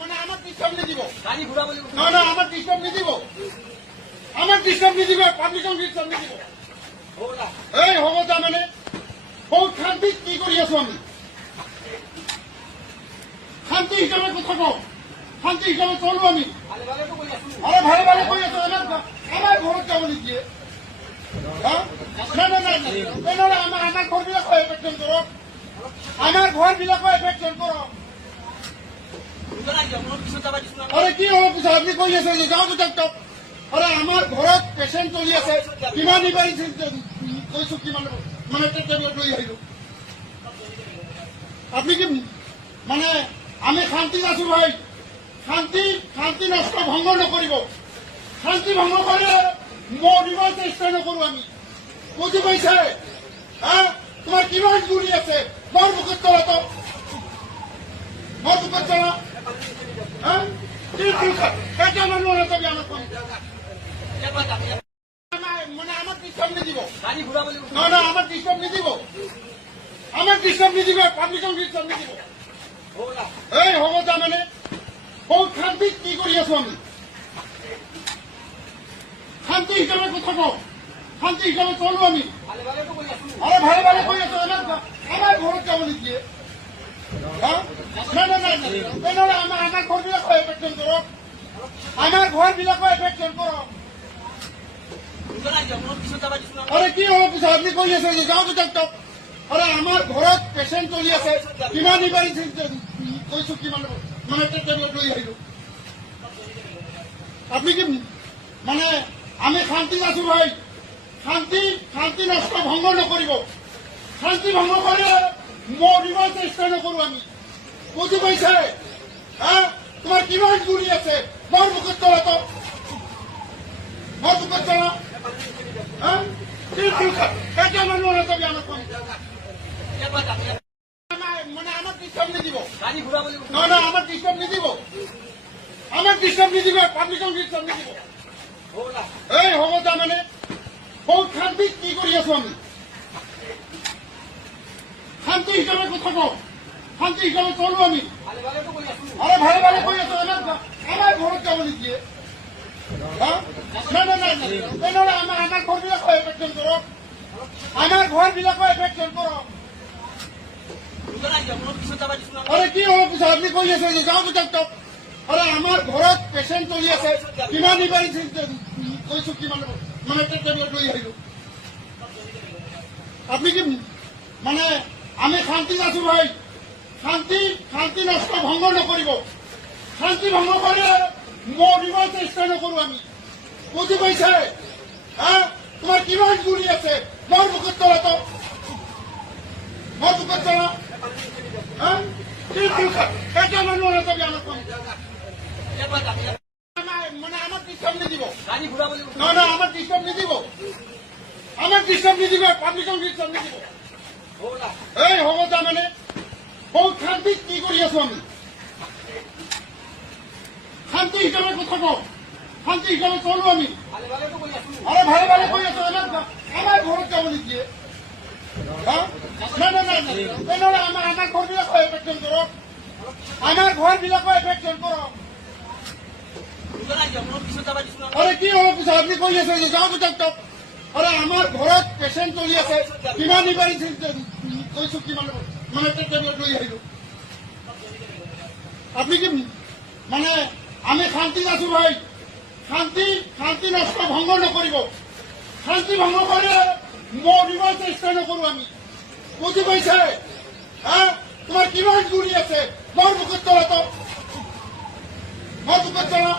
মানে আমার ডিস্টার্ব নিয়ে দিব গাড়ি ঘোরা বলে না না আমার ডিস্টার্ব নিয়ে দিব পারমিশন ডিস্টার্ব নিয়ে দিব এই হব তা মানে বহুত শান্তি কি কৰি আছো আমি শান্তি হিসাবে কথা কওঁ শান্তি হিসাবে চলো আমি ভালে ভালে তো কই আছো আরে ভালো ভালো কৰি আছো আমাৰ ঘৰত যাব নিদিয়ে হ্যাঁ না না না না আমাৰ ঘৰবিলাক এফেকশন কৰক আমাৰ ঘৰবিলাক এফেকশন কৰক আরে কি হব পিছত আপনি কৈ আছে যে যাও তো আরে আমার ঘৰত পেশেন্ট চলি আছে কিমান নিবাৰী কৈছো কিমান মানে টেবলেট লৈ আহিলো আপনি কি মানে আমি শান্তিত আছো ভাই শান্তি নষ্ট ভংগ নকৰিব শান্তি ভংগ কৰিলে মৰিব চেষ্টা নকৰো আমি বুজি পাইছে হ্যাঁ তোমাৰ কিমান গুলি আছে মোৰ মুখত চলা তো মোৰ মুখত চলা হ্যাঁ কি এটা মানুহ তবে আমার মানে আমার ডিস্টার্ব নিয়ে দিব গাড়ি ঘোরা বলে না না আমার ডিস্টার্ব নিয়ে দিব পারমিশন ডিস্টার্ব নিয়ে দিব এই হব তা মানে বহুত শান্তি কি কৰি আছো আমি শান্তি হিসাবে কথা কওঁ শান্তি হিসাবে চলো আমি ভালে ভালে তো কই আছো আরে ভালো ভালো কৰি আছো আমাৰ ঘৰত যাব নিদিয়ে হ্যাঁ না না না আমাৰ ঘৰবিলাক এফেকশন কৰক আমাৰ ঘৰবিলাক এফেকশন কৰক আরে কি হব পিছত আপনি কৈ আছে যে যাও তো আরে আমার ঘৰত পেশেন্ট চলি আছে কিমান নিবাৰী কৈছো কিমান মানে টেবলেট লৈ আহিলো আপনি কি মানে আমি শান্তিত আছো ভাই শান্তি নষ্ট ভংগ নকৰিব শান্তি ভংগ কৰিলে মৰিব চেষ্টা নকৰো আমি বুজি পাইছে হ্যাঁ তোমাৰ কিমান গুলি আছে মোৰ মুখত চলা তো মোৰ মুখত চলা হ্যাঁ কি এটা মানুহ তবে আমার মানে আমার ডিস্টার্ব নিয়ে দিব গাড়ি ঘোরা বলে না না আমার ডিস্টার্ব নিয়ে দিব পারমিশন ডিস্টার্ব নিয়ে দিব এই হব তা মানে বহুত শান্তি কি কৰি আছো আমি শান্তি হিসাবে কথা কওঁ শান্তি হিসাবে চলো আমি ভালে ভালে তো কই আছো আরে ভালো ভালো কৰি আছো আমাৰ ঘৰত যাব নিদিয়ে হ্যাঁ না না আমাৰ ঘৰবিলাক এফেকশন কৰক আমাৰ ঘৰবিলাক এফেকশন কৰক আরে কি হব পিছত আপনি কৈ আছে যে যাও তো আরে আমার ঘৰত পেশেন্ট চলি আছে কিমান নিবাৰী কৈছো কিমান মানে টেবলেট লৈ আহিলো আপনি কি মানে আমি শান্তিত আছো ভাই শান্তি নষ্ট ভংগ নকৰিব শান্তি ভংগ কৰিলে মৰিব চেষ্টা নকৰো আমি বুজি পাইছে হ্যাঁ তোমাৰ কিমান গুলি আছে মোৰ মুখত চলা তো মোৰ মুখত চলা হ্যাঁ কি এটা মানুহ তবে আমার মানে আমার ডিস্টার্ব নিয়ে দিব গাড়ি ঘোরা বলে না না আমার ডিস্টার্ব নিয়ে দিব পারমিশন ডিস্টার্ব নিয়ে দিব এই হব তা মানে বহুত শান্তি কি কৰি আছো আমি শান্তি হিসাবে কথা কওঁ শান্তি হিসাবে চলো আমি ভালে ভালে তো কই আছো আরে ভালো ভালো কৰি আছো আমাৰ ঘৰত যাব নিদিয়ে হ্যাঁ না না আমাৰ ঘৰবিলাক এফেকশন কৰক আমাৰ ঘৰবিলাক এফেকশন কৰক আরে কি হব পিছত আপনি কৈ আছে যে যাও তো আরে আমার ঘৰত পেশেন্ট চলি আছে কিমান নিবাৰী কৈছো কিমান মানে টেবলেট লৈ আহিলো আপনি কি মানে আমি শান্তিত আছো ভাই শান্তি নষ্ট ভংগ নকৰিব শান্তি ভংগ কৰিলে মৰিব চেষ্টা নকৰো আমি বুজি পাইছে হ্যাঁ তোমাৰ কিমান গুলি আছে মোৰ মুখত চলা তো মোৰ মুখত চলা